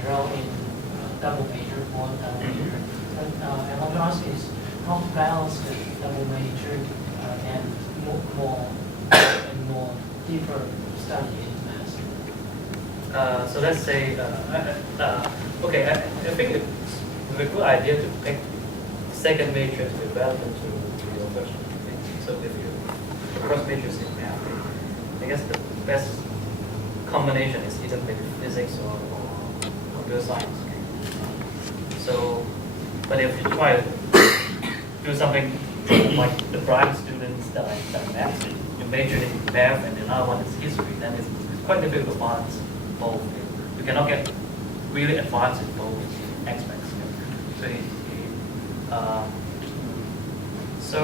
enroll in double major or double major. But I want to ask is how to balance the double major and more and more deeper study in math. So let's say, okay, I think it's a good idea to pick second major as relevant to your first major. So if your first major is in math, I guess the best combination is either maybe physics or computer science. So, but if you try to do something like the bright students that are math, you major in math and the other one is history, then it's quite difficult to balance both. You cannot get really advanced in both aspects. So,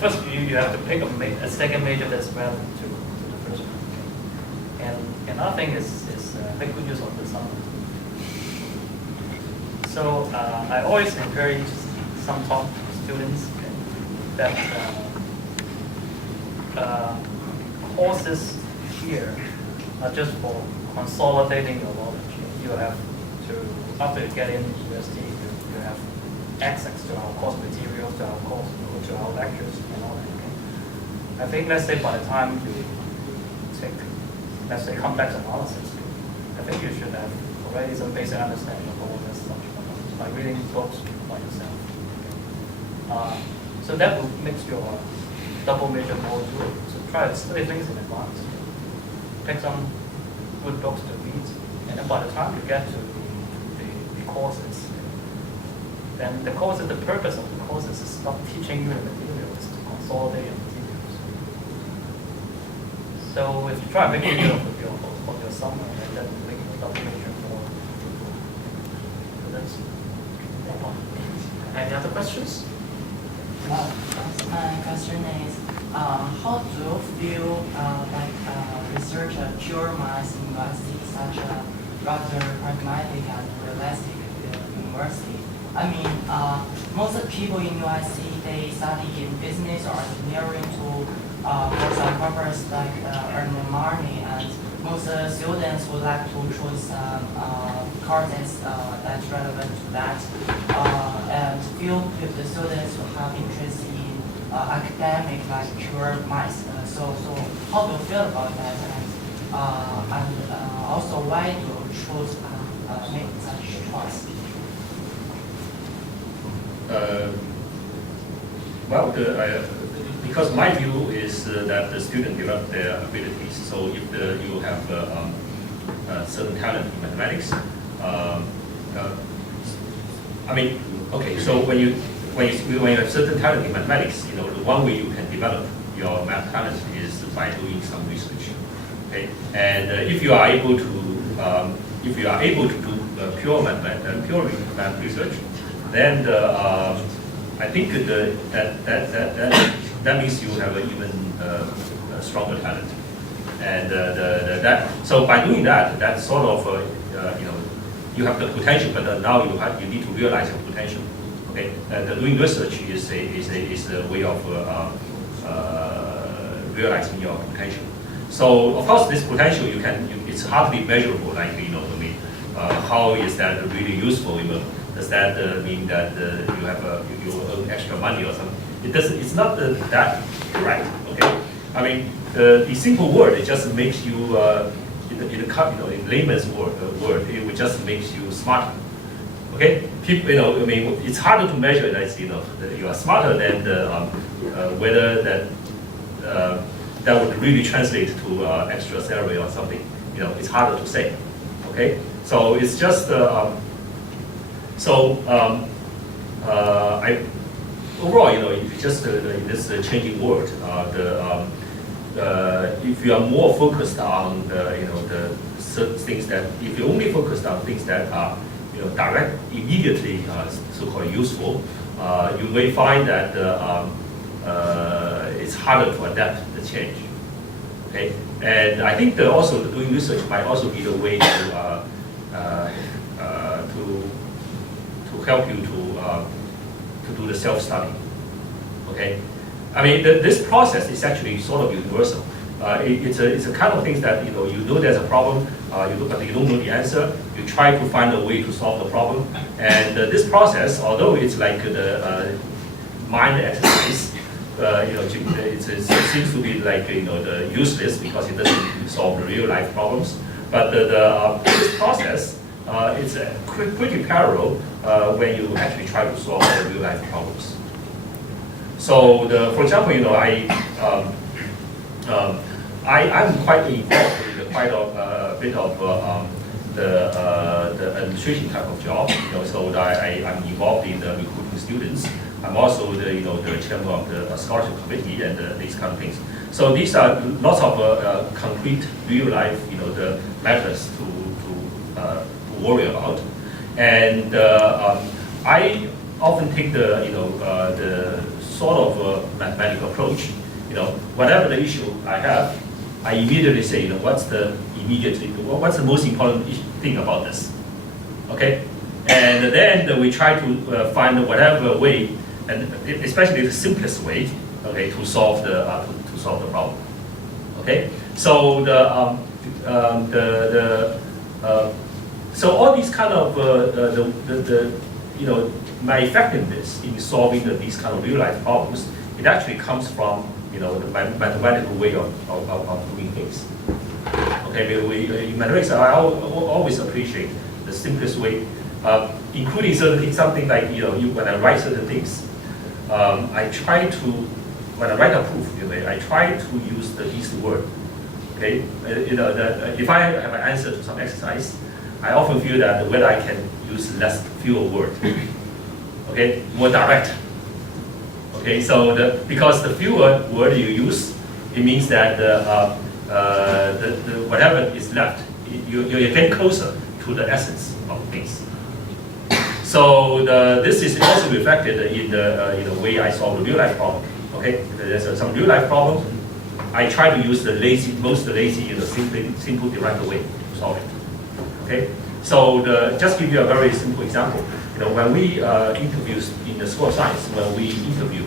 first you have to pick a second major that's relevant to the first one. And another thing is make good use of the summer. So I always encourage some top students that courses here are just for consolidating your knowledge. You have to, after you get in university, you have access to our course materials, to our course, to our lectures, and all that. Okay? I think, let's say, by the time you take, let's say, complex analysis, I think you should have already some basic understanding of all this subject by reading books by yourself. Okay? So that will make your double major more good. So try to study things in advance. Pick some good books to read, and then by the time you get to the courses, then the purpose of the courses is not teaching you the materials, it's to consolidate your materials. So if you try to make a use of your summer, then that will make your double major more. So that's that one. Any other questions? My question is, how do you feel research pure math university such a rather pragmatic and realistic university? I mean, most people in UIC, they study in business or engineering to, for some purpose like earning money, and most students would like to choose some courses that's relevant to that. And few of the students who have interest in academic, like pure math. So how do you feel about that? And also, why do you choose make such choice? Well, because my view is that the student develop their abilities. So if you have certain talent in mathematics, I mean, okay. So when you have certain talent in mathematics, the one way you can develop your math talent is by doing some research. Okay, and if you are able to do pure math research, then I think that means you have an even stronger talent, and so by doing that, that's sort of you have the potential, but now you need to realize your potential. Okay, doing research is a way of realizing your potential. So of course, this potential it's hardly measurable. Like how is that really useful? Does that mean that you earn extra money or something? It doesn't. It's not that right. Okay. I mean, the simple word, it just makes you in layman's word, it would just makes you smarter. Okay. People, I mean, it's harder to measure that you are smarter than whether that would really translate to extra salary or something. It's harder to say. Okay. So it's just. Overall, just in this changing world, if you are more focused on the certain things that, if you only focused on things that are direct, immediately so-called useful, you may find that it's harder to adapt the change. Okay, and I think also doing research might also be the way to help you to do the self-study. Okay, I mean this process is actually sort of universal. it's a kind of things that you know there's a problem, but you don't know the answer. You try to find a way to solve the problem, and this process, although it's like the mind exercise, it seems to be like the useless because it doesn't solve the real life problems. But this process it's pretty parallel when you actually try to solve the real life problems. So for example, I'm quite involved in quite a bit of the administration type of job. So that I'm involved in recruiting students. I'm also the chairman of the scholarship committee and these kind of things. So these are lots of concrete, real life, the matters to worry about. And I often take the sort of mathematical approach. Whatever the issue I have, I immediately say, what's the most important thing about this? Okay, and then we try to find whatever way, and especially the simplest way, okay, to solve the problem. Okay, so so all these kind of my effectiveness in solving these kind of real life problems, it actually comes from the mathematical way of doing things. Okay, in mathematics, I always appreciate the simplest way, including something like when I write certain things, I try to, when I write a proof, I try to use the least word. Okay, if I have an answer to some exercise, I often feel that whether I can use fewer words. Okay, more direct. Okay, so because the fewer word you use, it means that whatever is left, you get closer to the essence of things. So this is also reflected in the way I solve the real life problem. Okay, if there's some real life problem, I try to use the most lazy, simple, direct way to solve it. Okay, so just give you a very simple example. When we interview in the School of Science, when we interview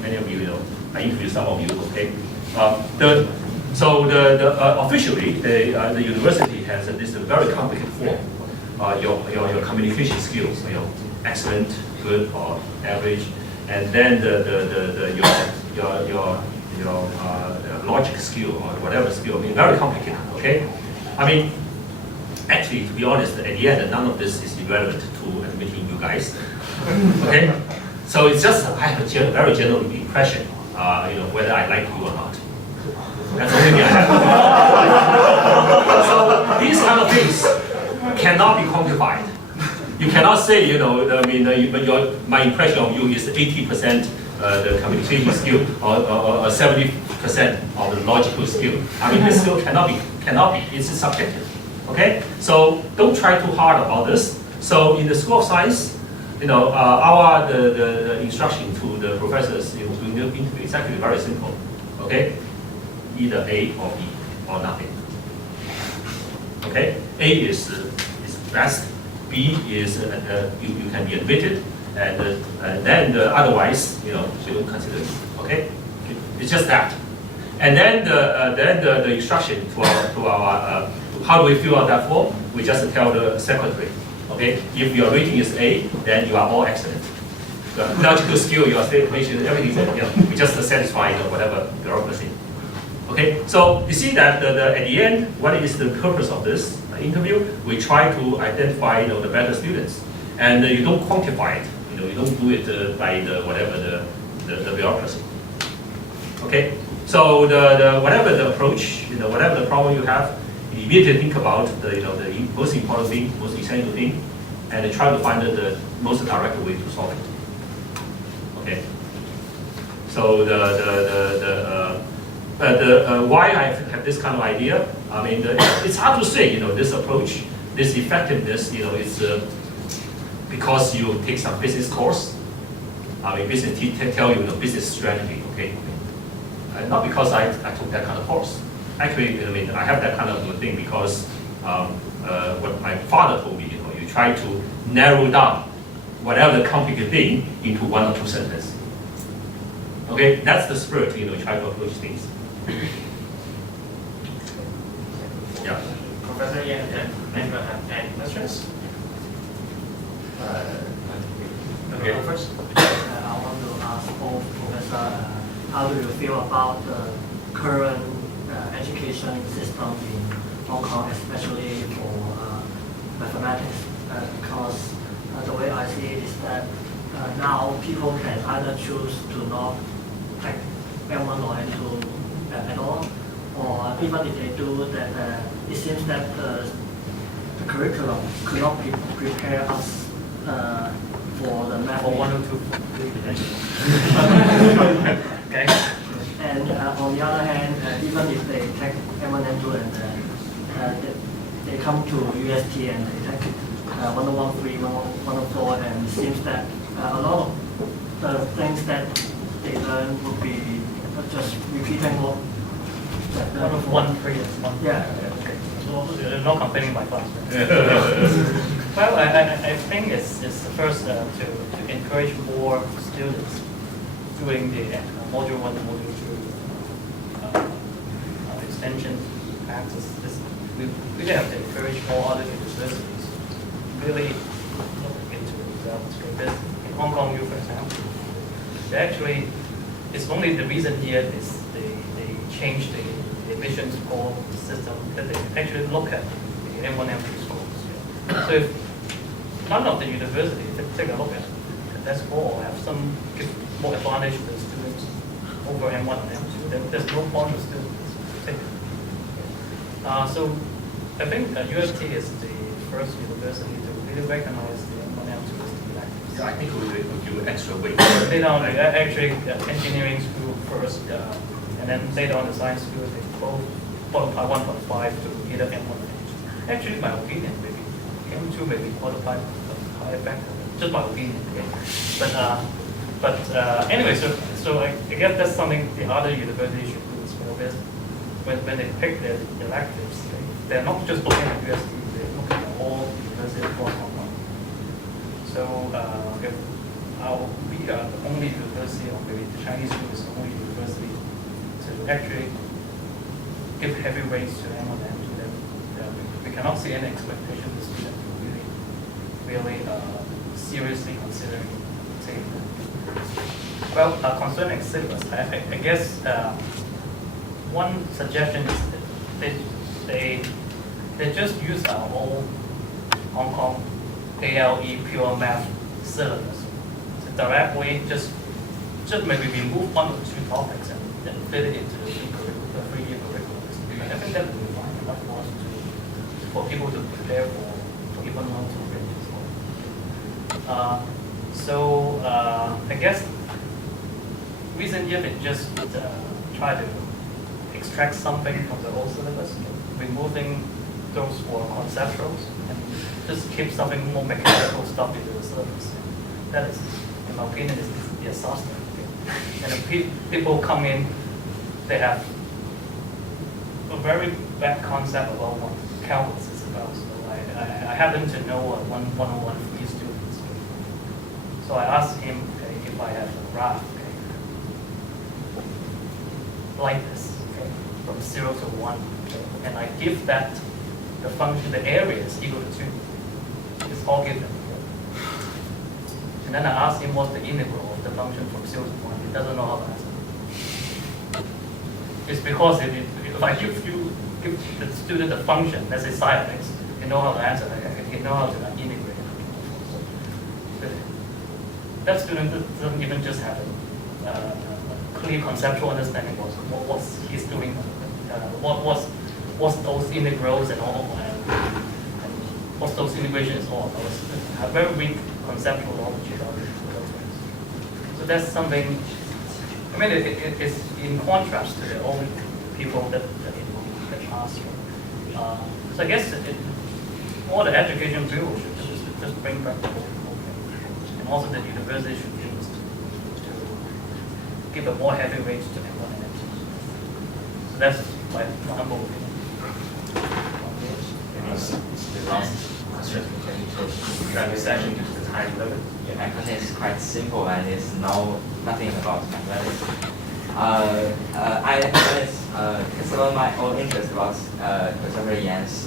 many of you, I interview some of you. Okay, officially the university has this very complicated form. Your communication skills, excellent, good, or average, and then your logic skill or whatever skill. Very complicated. Okay, actually, to be honest, at the end, none of this is irrelevant to admitting you guys. Okay, so it's just I have a very general impression, whether I like you or not. That's the only thing I have. So these kind of things cannot be quantified. You cannot say, but my impression of you is 80% the communication skill or 70% of the logical skill. This skill cannot be. It's subjective. Okay, so don't try too hard about this. So in the School of Science, our the instruction to the professors doing the interview is actually very simple. Okay, either A or B or nothing. Okay, A is best, B is you can be admitted, and then otherwise we don't consider it. Okay, it's just that. And then the instruction to our how do we fill out that form? We just tell the secretary, okay, if your rating is A, then you are all excellent. The logical skill, your statement, everything, we just satisfy whatever bureaucracy. Okay, so you see that at the end, what is the purpose of this interview? We try to identify the better students, and you don't quantify it. You don't do it by the bureaucracy. Okay, so whatever the approach, whatever the problem you have, you immediately think about the most important thing, most essential thing, and try to find the most direct way to solve it. Okay. So why I have this kind of idea? It's hard to say. This approach, this effectiveness, it's because you take some business course. Business tell you business strategy. Okay. Not because I took that kind of course. Actually, I have that kind of thing because what my father told me. You try to narrow down whatever the complicated thing into one or two sentences. Okay, that's the spirit. Try to approach things. Yeah. Professor Yan and anyone have any questions? Okay. Go first. I want to ask both Professor, how do you feel about the current education system in Hong Kong, especially for mathematics? Because the way I see it is that now people can either choose to not take M1 or M2 at all, or even if they do that, it seems that the curriculum could not prepare us for the math. For 1 or 2. Okay. And on the other hand, even if they take M1, M2 and they come to UST and they take 101, 104, and it seems that a lot of the things that they learn would be just repeating what. 1, 3, and 1. Yeah. Okay. So there's no complaining by class. Well, I think it's first to encourage more students doing the module 1 and module 2 extension practice. We really have to encourage all other universities really look into results. Because in Hong Kong U, for example, they actually, it's only the recent year is they changed the admission score system that they actually look at the M1, M2 scores. So if none of the universities take a look at that score or have some give more advantage to the students over M1 and M2, then there's no point for students to take it. So I think UST is the first university to really recognize the M1 and M2 as the electives. Yeah, I think we will give extra weight. Later on, actually, engineering school first, and then later on the science school, they both qualify 1.5 to either M1 or M2. Actually, my opinion, maybe M2 may be qualified with a higher factor, just my opinion. Okay? But anyway, so I guess that's something the other universities should do as well. Because when they pick their electives, they're not just looking at UST, they're looking at all universities across Hong Kong. So if we are the only university, or maybe the Chinese school is the only university to actually give heavy weights to M1 and M2, then we cannot see any expectation the student will really seriously considering taking it. Well, concerning syllabus, I guess one suggestion is that they just use our old Hong Kong ALE pure math syllabus to directly just maybe remove 1 or 2 topics and then fit it into the 3-year curriculum. I think that would be fine enough for us for people to prepare for even 1 or 2 ranges. I guess recent year they just try to extract something from the old syllabus, removing those for conceptuals, and just keep something more mechanical stuff into the syllabus. That is, in my opinion, is the exhausting. And if people come in, they have a very bad concept about what calculus is about. So I happen to know one 101 students. So I asked him, okay, if I have a graph, okay, like this, okay, from 0 to 1, okay, and I give that the function, the area is equal to 2. It's all given. Okay. And then I asked him what's the integral of the function from 0 to 1. He doesn't know how to answer. It's because if I give the student the function, let's say psi of x, you know how to answer it, you know how to integrate it. That student doesn't even just have a clear conceptual understanding of what he's doing, what's those integrals and all, and what those integrations all about. Have very weak conceptual knowledge about those things. So that's something. I mean, it's in contrast to the old people that ask you. So I guess all the education bureau should just bring back the whole thing. And also the university should use to give a more heavy weight to M1 and M2. So that's my humble opinion. The last question, can you describe the session due to the time limit? Yeah, my question is quite simple and it's nothing about mathematics. I It's about my own interest about Professor Yan's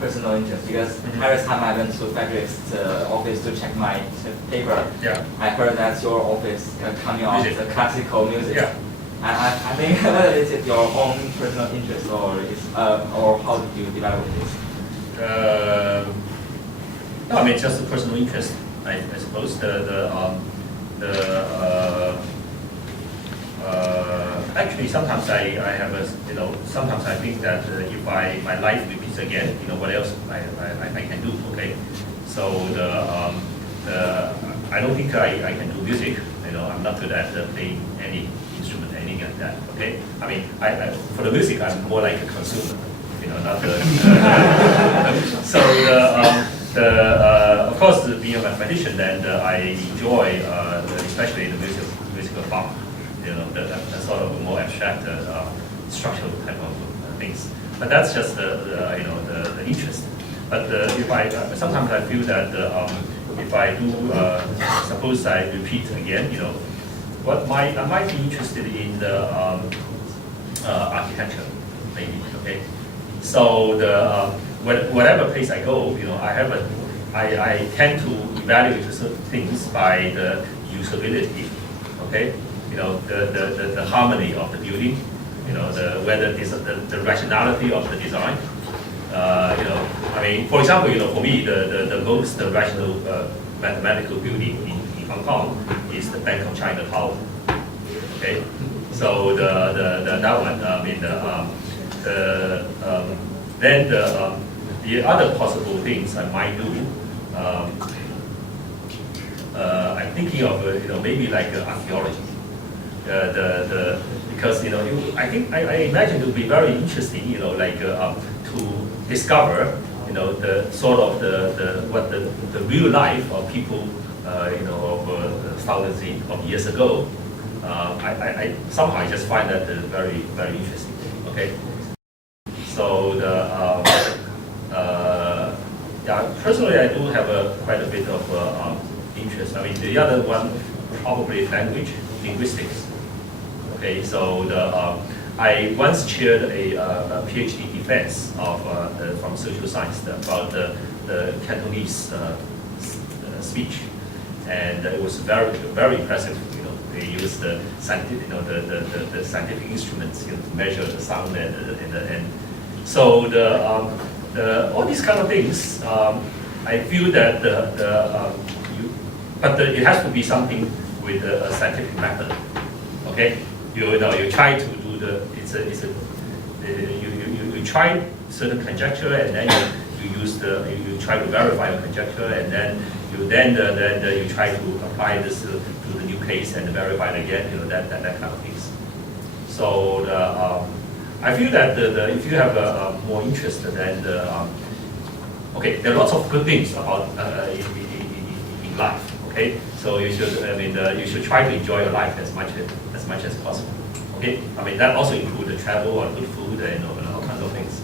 personal interest because every time I went to Frederick's office to check my paper, Yeah. I heard that your office coming on Music. the classical music. Yeah. I think is it your own personal interest or how did you develop this? No, I mean just a personal interest. I suppose actually sometimes I have a sometimes I think that if my life repeats again, what else I can do? Okay, so I don't think I can do music. I'm not good at playing any instrument, anything like that. Okay, I mean for the music I'm more like a consumer. Not the. So of course, being a mathematician, then I enjoy especially the musical form. The sort of more abstract structural type of things. But that's just the interest. But if sometimes I feel that if I do, suppose I repeat again, I might be interested in the architecture, maybe. Okay. So whatever place I go, I tend to evaluate certain things by the usability. Okay. The harmony of the building, whether the rationality of the design. I mean, for example, for me, the most rational mathematical building in Hong Kong is the Bank of China Tower. Okay, so that one, I mean, then the other possible things I might do. I'm thinking of maybe like archaeology. Because I imagine it would be very interesting, to discover, the sort of the real life of people, of thousands of years ago. I somehow just find that very very interesting. Okay, so personally I do have quite a bit of interest. I mean, the other one probably linguistics. Okay, so I once chaired a PhD defense from social science about the Cantonese speech, and it was very very impressive. They used the scientific, the scientific instruments to measure the sound and so all these kind of things. I feel that but it has to be something with a scientific method. Okay. You try to do you try certain conjecture and then you try to verify your conjecture and then you try to apply this to the new case and verify it again. That kind of things. So I feel that if you have more interest then okay, there are lots of good things about in life. Okay, so you should try to enjoy your life as much as possible. Okay, I mean that also includes the travel or good food and all kinds of things.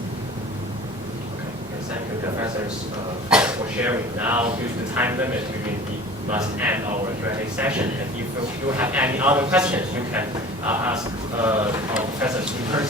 Okay, thank you, professors, for sharing. Now, due to the time limit, we must end our Q&A session. And if you have any other questions, you can ask our professors in person.